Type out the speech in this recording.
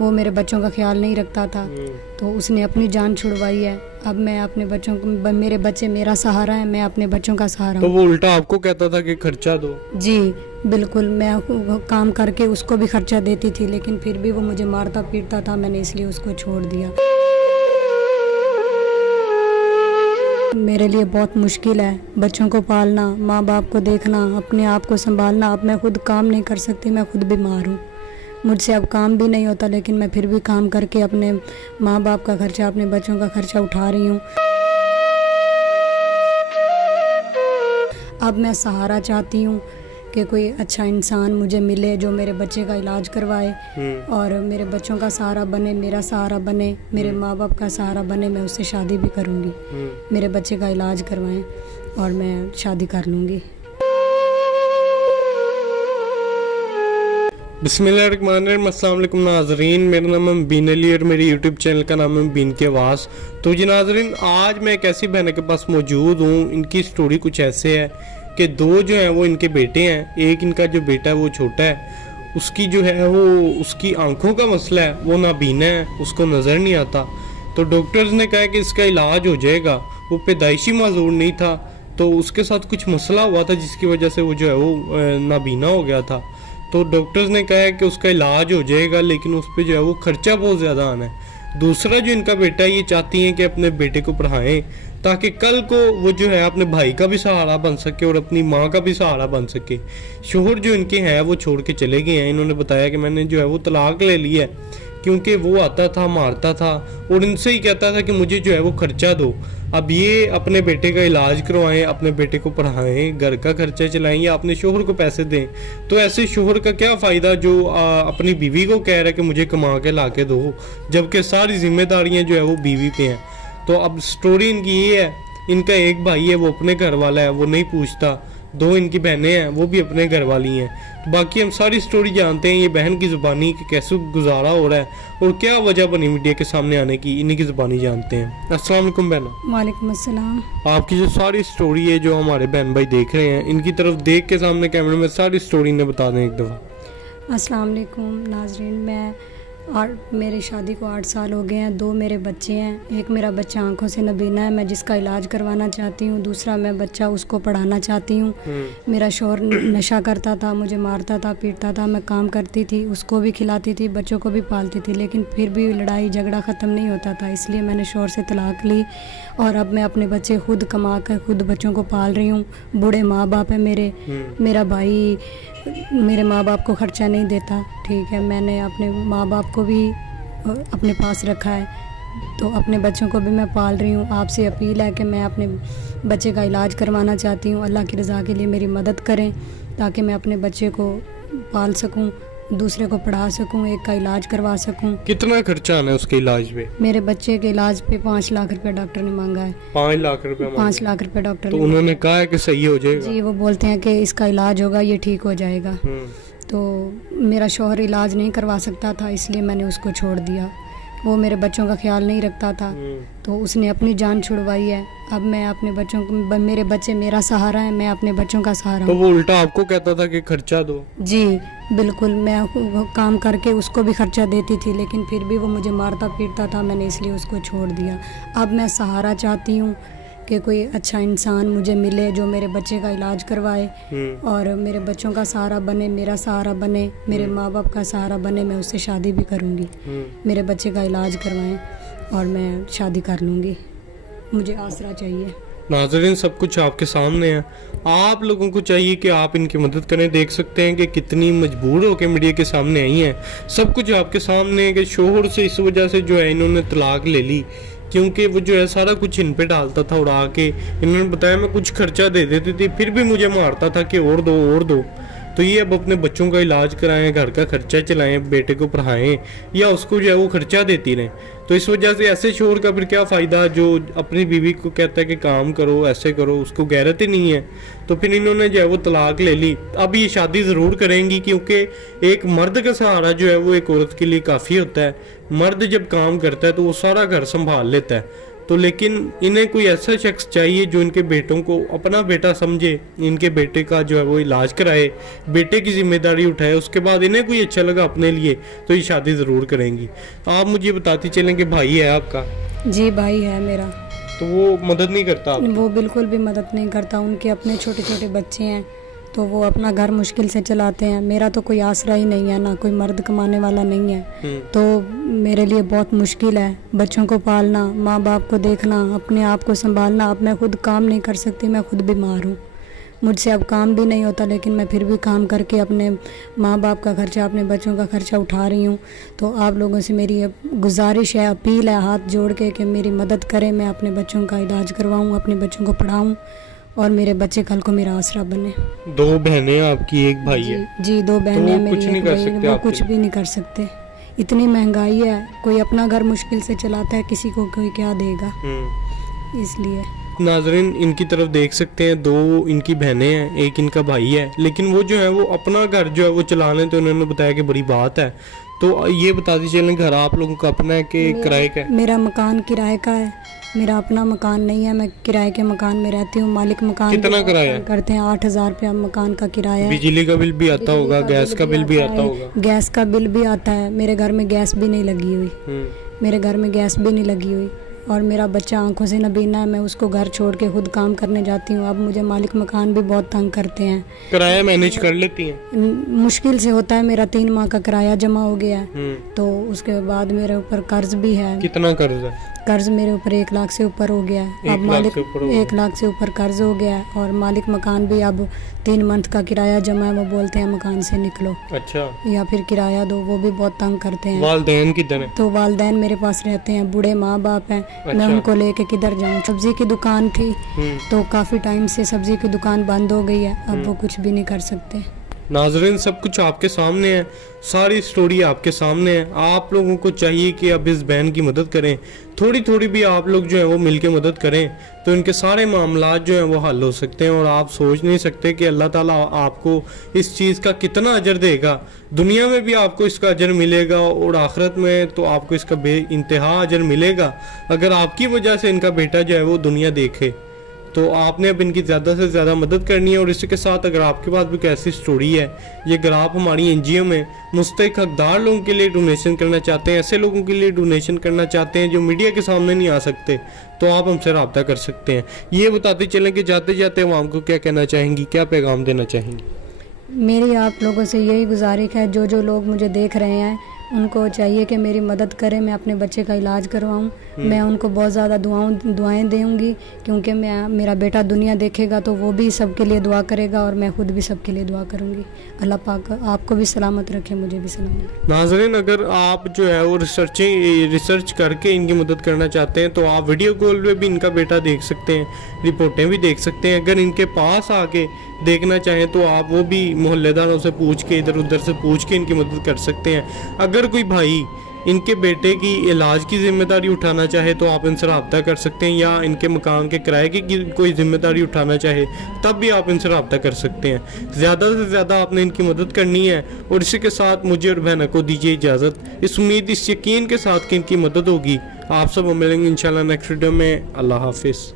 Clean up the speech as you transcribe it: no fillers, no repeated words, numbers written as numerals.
वो मेरे बच्चों का ख्याल नहीं रखता था, तो उसने अपनी जान छुड़वाई है। अब मैं अपने बच्चों को, मेरे बच्चे मेरा सहारा है, मैं अपने बच्चों का सहारा तो हूँ। वो उल्टा आपको कहता था कि खर्चा दो? जी बिल्कुल, मैं काम करके उसको भी खर्चा देती थी, लेकिन फिर भी वो मुझे मारता पीटता था, मैंने इसलिए उसको छोड़ दिया। मेरे लिए बहुत मुश्किल है बच्चों को पालना, माँ बाप को देखना, अपने आप को संभालना। अब मैं खुद काम नहीं कर सकती, मैं खुद बीमार हूँ, मुझसे अब काम भी नहीं होता, लेकिन मैं फिर भी काम करके अपने माँ बाप का खर्चा, अपने बच्चों का खर्चा उठा रही हूँ। अब मैं सहारा चाहती हूँ कि कोई अच्छा इंसान मुझे मिले जो मेरे बच्चे का इलाज करवाए और मेरे बच्चों का सहारा बने, मेरा सहारा बने, मेरे माँ बाप का सहारा बने। मैं उससे शादी भी करूँगी, मेरे बच्चे का इलाज करवाएं और मैं शादी कर लूँगी। बिस्मिल्लाहिर्रहमानिर्रहीम, अस्सलाम वालेकुम नाज़रीन, मेरा नाम है बीन अली और मेरे यूट्यूब चैनल का नाम है बीन की आवाज़। तो जी नाज़रीन, आज मैं एक ऐसी बहन के पास मौजूद हूँ। इनकी स्टोरी कुछ ऐसे है कि दो जो हैं वो इनके बेटे हैं। एक इनका जो बेटा है वो छोटा है, उसकी जो है वो उसकी आंखों का मसला है, वो नाबीना है, उसको नज़र नहीं आता। तो डॉक्टर्स ने कहा कि इसका इलाज हो जाएगा। वो पैदाइशी माजूर नहीं था, तो उसके साथ कुछ मसला हुआ था जिसकी वजह से वो जो है वो नाबीना हो गया था। तो डॉक्टर्स ने कहा है कि उसका इलाज हो जाएगा, लेकिन उस पर जो है वो खर्चा बहुत ज़्यादा आना है। दूसरा जो इनका बेटा है, ये चाहती हैं कि अपने बेटे को पढ़ाएं ताकि कल को वो जो है अपने भाई का भी सहारा बन सके और अपनी माँ का भी सहारा बन सके। शोहर जो इनके हैं वो छोड़ के चले गए हैं। इन्होंने बताया कि मैंने जो है वो तलाक ले लिया है क्योंकि वो आता था, मारता था और इनसे ही कहता था कि मुझे जो है वो खर्चा दो। अब ये अपने बेटे का इलाज करवाएं, अपने बेटे को पढ़ाएं, घर का खर्चा चलाएं या अपने शोहर को पैसे दें। तो ऐसे शोहर का क्या फ़ायदा जो अपनी बीवी को कह रहा है कि मुझे कमा के ला के दो, जबकि सारी जिम्मेदारियां जो है वो बीवी पे हैं। तो अब स्टोरी इनकी ये है, इनका एक भाई है वो अपने घर वाला है, वो नहीं पूछता। दो इनकी बहनें हैं, वो भी अपने घर वाली हैं। तो बाकी हम सारी स्टोरी जानते हैं ये बहन की ज़ुबानी कि कैसे गुजारा हो रहा है और क्या वजह बनी मीडिया के सामने आने की, इन्हीं की ज़ुबानी जानते हैं। अस्सलाम वालेकुम बहना। वालेकुम अस्सलाम। आपकी जो सारी स्टोरी है जो हमारे बहन भाई देख रहे हैं, इनकी तरफ देख के सामने कैमरे में सारी स्टोरी ने बता दें एक दफ़ा। अस्सलाम वालेकुम नाजरीन, मैं मेरी शादी को 8 साल हो गए हैं। 2 मेरे बच्चे हैं। एक मेरा बच्चा आंखों से नबीना है, मैं जिसका इलाज करवाना चाहती हूँ। दूसरा मैं बच्चा उसको पढ़ाना चाहती हूँ। मेरा शौहर नशा करता था, मुझे मारता था, पीटता था। मैं काम करती थी, उसको भी खिलाती थी, बच्चों को भी पालती थी, लेकिन फिर भी लड़ाई झगड़ा ख़त्म नहीं होता था। इसलिए मैंने शौहर से तलाक ली और अब मैं अपने बच्चे खुद कमा कर खुद बच्चों को पाल रही हूँ। बूढ़े माँ बाप है मेरे, मेरा भाई मेरे माँ बाप को खर्चा नहीं देता, ठीक है। मैंने अपने माँ बाप को भी अपने पास रखा है, तो अपने बच्चों को भी मैं पाल रही हूँ। आपसे अपील है कि मैं अपने बच्चे का इलाज करवाना चाहती हूँ। अल्लाह की रज़ा के लिए मेरी मदद करें ताकि मैं अपने बच्चे को पाल सकूँ, दूसरे को पढ़ा सकूँ, एक का इलाज करवा सकूँ। कितना खर्चा आना है उसके इलाज पे? मेरे बच्चे के इलाज पे 5 लाख रुपए डॉक्टर ने मांगा है। 5 लाख रुपए? 5 लाख रुपए डॉक्टर तो ने। उन्होंने कहा है कि सही हो जाएगा? जी, वो बोलते हैं कि इसका इलाज होगा, ये ठीक हो जाएगा। तो मेरा शौहर इलाज नहीं करवा सकता था, इसलिए मैंने उसको छोड़ दिया। वो मेरे बच्चों का ख्याल नहीं रखता था, तो उसने अपनी जान छुड़वाई है। अब मैं अपने बच्चों को, मेरे बच्चे मेरा सहारा है, मैं अपने बच्चों का सहारा तो हूँ। वो उल्टा आपको कहता था कि खर्चा दो? जी बिल्कुल, मैं काम करके उसको भी खर्चा देती थी, लेकिन फिर भी वो मुझे मारता पीटता था, मैंने इसलिए उसको छोड़ दिया। अब मैं सहारा चाहती हूँ कि कोई अच्छा इंसान मुझे मिले जो मेरे बच्चे का इलाज करवाए और मेरे बच्चों का सहारा बने, मेरा सहारा बने, मेरे माँ बाप का सहारा बने। मैं उससे शादी भी करूँगी, मेरे बच्चे का इलाज करवाएं और मैं शादी कर लूँगी। मुझे आसरा चाहिए। नाज़रीन, सब कुछ आपके सामने है, आप लोगों को चाहिए कि आप इनकी मदद करें। देख सकते हैं कि कितनी मजबूर होकर मीडिया के सामने आई हैं। सब कुछ आपके सामने है कि शोहर से इस वजह से जो है इन्होंने तलाक ले ली, क्योंकि वो जो है सारा कुछ इन पे डालता था उड़ा के। इन्होंने बताया मैं कुछ खर्चा दे देती थी, फिर भी मुझे मारता था कि और दो और दो। तो ये अब अपने बच्चों का इलाज कराएं, घर का खर्चा चलाएं, बेटे को पढ़ाएं या उसको जो है वो खर्चा देती रहें। तो इस वजह से ऐसे शोहर का फिर क्या फ़ायदा जो अपनी बीवी को कहता है कि काम करो, ऐसे करो, उसको गैरत ही नहीं है। तो फिर इन्होंने जो है वो तलाक ले ली। अब ये शादी ज़रूर करेंगी क्योंकि एक मर्द का सहारा जो है वो एक औरत के लिए काफ़ी होता है। मर्द जब काम करता है तो वो सारा घर संभाल लेता है। तो लेकिन इन्हें कोई ऐसा शख्स चाहिए जो इनके बेटों को अपना बेटा समझे, इनके बेटे का जो है वो इलाज कराए, बेटे की जिम्मेदारी उठाए, उसके बाद इन्हें कोई अच्छा लगा अपने लिए तो ये शादी ज़रूर करेंगी। आप मुझे बताती चलें कि भाई है आपका, जी भाई है मेरा। तो वो मदद नहीं करता आपकी? वो बिल्कुल भी मदद नहीं करता। उनके अपने छोटे छोटे बच्चे हैं तो वो अपना घर मुश्किल से चलाते हैं। मेरा तो कोई आसरा ही नहीं है, ना कोई मर्द कमाने वाला नहीं है, तो मेरे लिए बहुत मुश्किल है बच्चों को पालना, माँ बाप को देखना, अपने आप को संभालना। अब मैं खुद काम नहीं कर सकती, मैं खुद बीमार हूँ, मुझसे अब काम भी नहीं होता, लेकिन मैं फिर भी काम करके अपने माँ बाप का खर्चा, अपने बच्चों का खर्चा उठा रही हूँ। तो आप लोगों से मेरी गुजारिश है, अपील है हाथ जोड़ के कि मेरी मदद करें, मैं अपने बच्चों का इलाज करवाऊँ, अपने बच्चों को पढ़ाऊँ और मेरे बच्चे कल को मेरा आसरा बने। 2 बहनें आपकी, 1 भाई है? जी 2 बहनें वो मेरी, कुछ नहीं एक कर भाई। सकते वो आपके कुछ लिए? भी नहीं कर सकते। इतनी महंगाई है, कोई अपना घर मुश्किल से चलाता है, किसी को कोई क्या देगा, इसलिए। नाजरीन इनकी तरफ देख सकते हैं, 2 इनकी बहनें हैं, 1 इनका भाई है, लेकिन वो जो है वो अपना घर जो है वो चला लें तो उन्होंने बताया कि बड़ी बात है। तो ये बताती चलें, घर आप लोगों का अपना है कि किराए का है? मेरा मकान किराए का है, मेरा अपना मकान नहीं है, मैं किराए के मकान में रहती हूँ। मालिक मकान कितना भी किराया है? करते हैं 8,000 रुपया मकान का किराया है। बिजली का बिल भी आता होगा, गैस का बिल भी आता है, होगा? गैस का बिल भी आता है। मेरे घर में गैस भी नहीं लगी हुई, मेरे घर में गैस भी नहीं लगी हुई। और मेरा बच्चा आंखों से नबीना है, मैं उसको घर छोड़ के खुद काम करने जाती हूँ। अब मुझे मालिक मकान भी बहुत तंग करते हैं। किराया मैनेज कर लेती हैं? मुश्किल से होता है, मेरा 3 माह का किराया जमा हो गया है, तो उसके बाद मेरे ऊपर कर्ज भी है। कितना कर्ज है? कर्ज मेरे ऊपर 1 लाख से ऊपर हो गया है। अब 1 लाख से ऊपर कर्ज हो गया है और मालिक मकान भी अब 3 मंथ का किराया जमा है, वो बोलते हैं मकान से निकलो, अच्छा, या फिर किराया दो। वो भी बहुत तंग करते हैं। वालदैन किधर है? तो वालदैन मेरे पास रहते हैं, बूढ़े माँ बाप हैं, मैं अच्छा। उनको लेके किधर जाऊँ। सब्जी की दुकान थी तो काफ़ी टाइम से सब्जी की दुकान बंद हो गई है, अब वो कुछ भी नहीं कर सकते। नाजरीन सब कुछ आपके सामने है, सारी स्टोरी आपके सामने है। आप लोगों को चाहिए कि अब इस बहन की मदद करें, थोड़ी थोड़ी भी आप लोग जो है वो मिलके मदद करें तो इनके सारे मामलात जो हैं वो हल हो सकते हैं। और आप सोच नहीं सकते कि अल्लाह ताला आपको इस चीज़ का कितना अजर देगा। दुनिया में भी आपको इसका अजर मिलेगा और आखिरत में तो आपको इसका बेइंतहा अजर मिलेगा अगर आपकी वजह से इनका बेटा जो है वो दुनिया देखे। तो आपने अब इनकी ज़्यादा से ज़्यादा मदद करनी है। और इसी के साथ अगर आपके पास भी कोई ऐसी स्टोरी है, ये अगर आप हमारी NGO में मुस्तहिक हकदार लोगों के लिए डोनेशन करना चाहते हैं, ऐसे लोगों के लिए डोनेशन करना चाहते हैं जो मीडिया के सामने नहीं आ सकते, तो आप हमसे रब्ता कर सकते हैं। ये बताते चलें कि जाते जाते आवाम को क्या कहना चाहेंगी, क्या पैगाम देना चाहेंगी? मेरी आप लोगों से यही गुजारिश है, जो जो लोग मुझे देख रहे हैं उनको चाहिए कि मेरी मदद करें, मैं अपने बच्चे का इलाज करवाऊं। मैं उनको बहुत ज़्यादा दुआएं दूंगी, क्योंकि मेरा बेटा दुनिया देखेगा तो वो भी सबके लिए दुआ करेगा और मैं खुद भी सबके लिए दुआ करूंगी। अल्लाह पाक आपको भी सलामत रखे, मुझे भी सलामत रखे। नाज़रीन अगर आप जो है वो रिसर्च करके इनकी मदद करना चाहते हैं तो आप वीडियो कॉल पे भी इनका बेटा देख सकते हैं, रिपोर्टें भी देख सकते हैं। अगर इनके पास आके देखना चाहें तो आप वो भी मोहल्लेदारों से पूछ के, इधर उधर से पूछ के इनकी मदद कर सकते हैं। अगर कोई भाई इनके बेटे की इलाज की जिम्मेदारी उठाना चाहे तो आप इनसे रब्ता कर सकते हैं, या इनके मकान के किराए की कोई जिम्मेदारी उठाना चाहे तब भी आप इनसे रब्ता कर सकते हैं। ज़्यादा से ज़्यादा आपने इनकी मदद करनी है। और इसी के साथ मुझे और बहना को दीजिए इजाज़त, इस उम्मीद, इस यकीन के साथ कि इनकी मदद होगी। आप सब मिलेंगे इंशाल्लाह नेक्स्ट वीडियो में। अल्लाह हाफिज़।